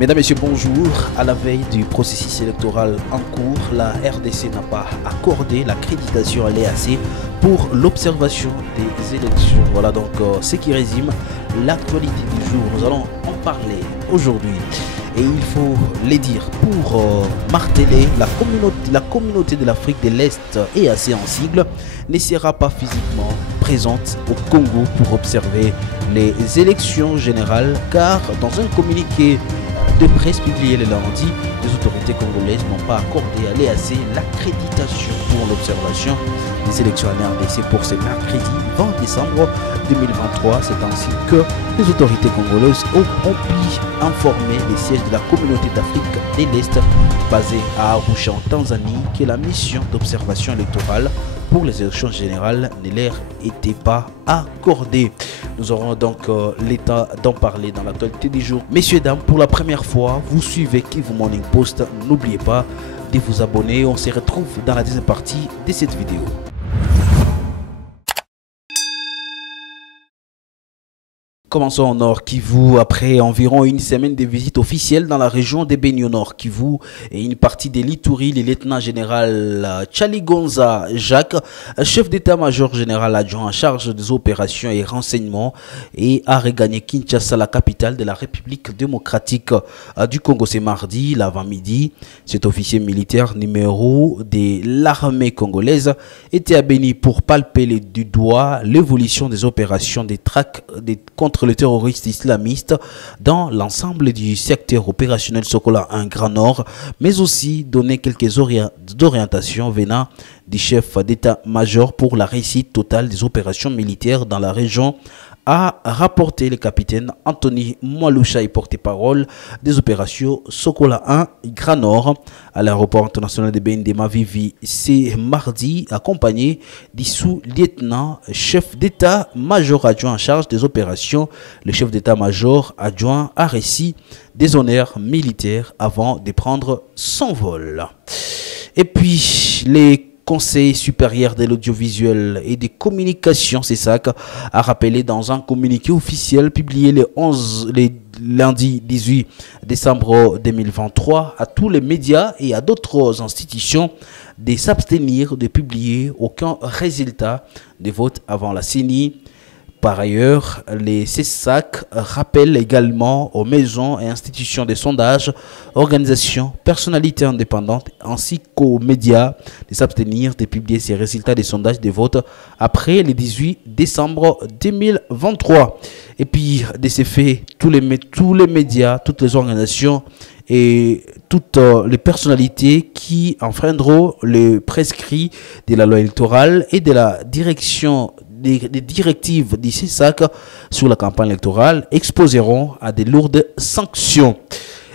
Mesdames, Messieurs, bonjour. À la veille du processus électoral en cours, la RDC n'a pas accordé l'accréditation à l'EAC pour l'observation des élections. Voilà donc ce qui résume l'actualité du jour. Nous allons en parler aujourd'hui. Et il faut les dire pour marteler, la communauté de l'Afrique de l'Est, EAC en sigle, ne sera pas physiquement présente au Congo pour observer les élections générales, car dans un communiqué de presse publié le lundi, les autorités congolaises n'ont pas accordé à l'EAC l'accréditation pour l'observation des élections en RDC pour ce mercredi 20 décembre 2023. C'est ainsi que les autorités congolaises ont pu informer les sièges de la communauté d'Afrique de l'Est basée à Arusha en Tanzanie que la mission d'observation électorale pour les élections générales ne leur était pas accordée. Nous aurons donc l'état d'en parler dans l'actualité du jour. Messieurs, dames, pour la première fois, vous suivez Kivu Morning Post. N'oubliez pas de vous abonner. On se retrouve dans la deuxième partie de cette vidéo. Commençons au Nord Kivu. Après environ une semaine de visite officielle dans la région de Beni au Nord Kivu et une partie de l'Ituri, le lieutenant-général Chaligonza Jacques, chef d'état-major général adjoint en charge des opérations et renseignements, et a regagné Kinshasa, la capitale de la République démocratique du Congo. C'est mardi, l'avant-midi. Cet officier militaire numéro de l'armée congolaise était à Beni pour palper du doigt l'évolution des opérations des traques contre le terroriste islamiste dans l'ensemble du secteur opérationnel Sokola 1 Grand Nord, mais aussi donner quelques orientations venant du chef d'état-major pour la réussite totale des opérations militaires dans la région, a rapporté le capitaine Anthony Mwalusha, porte-parole des opérations Sokola 1 Grand Nord à l'aéroport international de Bendema Vivi. C'est mardi, accompagné du sous-lieutenant chef d'état-major adjoint en charge des opérations. Le chef d'état-major adjoint a réussi des honneurs militaires avant de prendre son vol. Et puis les Conseil supérieur de l'audiovisuel et des communications, CESAC, a rappelé dans un communiqué officiel publié le lundi 18 décembre 2023 à tous les médias et à d'autres institutions de s'abstenir de publier aucun résultat de vote avant la CENI. Par ailleurs, les CESAC rappellent également aux maisons et institutions de sondage, organisations, personnalités indépendantes ainsi qu'aux médias de s'abstenir de publier ces résultats des sondages de vote après le 18 décembre 2023. Et puis, de ces faits, tous les médias, toutes les organisations et toutes les personnalités qui enfreindront les prescrits de la loi électorale et de la direction des directives du CESAC sur la campagne électorale exposeront à de lourdes sanctions.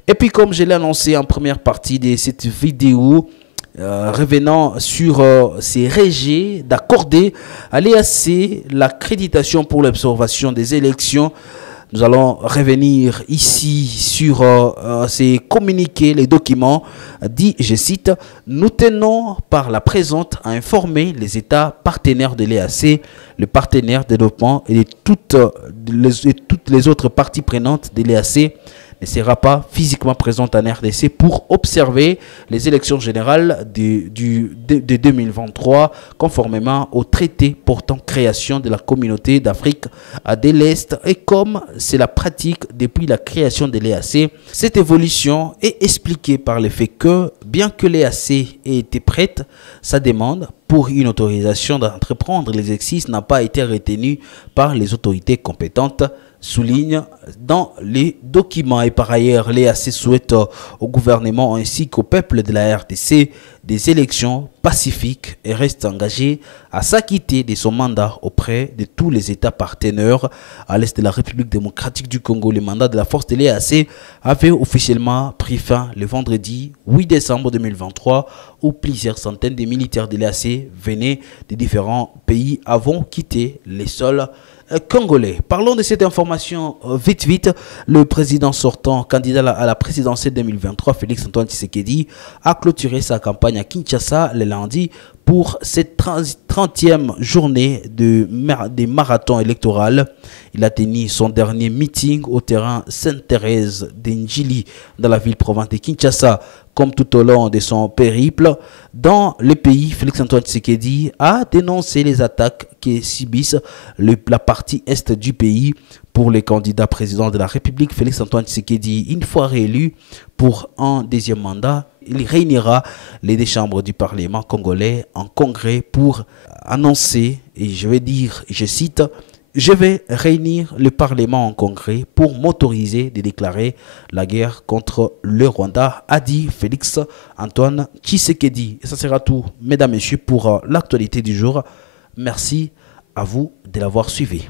Et puis, comme je l'ai annoncé en première partie de cette vidéo, revenant sur ces régés d'accorder à l'EAC l'accréditation pour l'observation des élections, nous allons revenir ici sur ces communiqués, les documents, dit, je cite, « Nous tenons par la présente à informer les États partenaires de l'EAC, le partenaire de développement et toutes les autres parties prenantes de l'EAC ne sera pas physiquement présente en RDC pour observer les élections générales de 2023 conformément au traité portant création de la communauté d'Afrique de l'Est, et comme c'est la pratique depuis la création de l'EAC. Cette évolution est expliquée par le fait que, bien que l'EAC ait été prête, sa demande pour une autorisation d'entreprendre l'exercice n'a pas été retenue par les autorités compétentes, souligne dans les documents. Et par ailleurs, l'EAC souhaite au gouvernement ainsi qu'au peuple de la RDC des élections pacifiques et reste engagé à s'acquitter de son mandat auprès de tous les États partenaires à l'est de la République démocratique du Congo. Le mandat de la force de l'EAC avait officiellement pris fin le vendredi 8 décembre 2023 où plusieurs centaines de militaires de l'EAC venaient de différents pays avant quitté les sols congolais. Parlons de cette information vite. Le président sortant, candidat à la présidentielle 2023, Félix Antoine Tshisekedi, a clôturé sa campagne à Kinshasa le lundi pour cette 30e journée des marathons électoraux. Il a tenu son dernier meeting au terrain Sainte-Thérèse d'Ndjili dans la ville-province de Kinshasa. Comme tout au long de son périple dans le pays, Félix-Antoine Tshisekedi a dénoncé les attaques que subissent la partie est du pays. Pour le candidat président de la République, Félix-Antoine Tshisekedi, une fois réélu pour un deuxième mandat, il réunira les deux chambres du Parlement congolais en congrès pour annoncer, et je vais dire, je cite, « Je vais réunir le Parlement en congrès pour m'autoriser de déclarer la guerre contre le Rwanda », a dit Félix-Antoine Tshisekedi. Et ça sera tout, mesdames et messieurs, pour l'actualité du jour. Merci à vous de l'avoir suivi.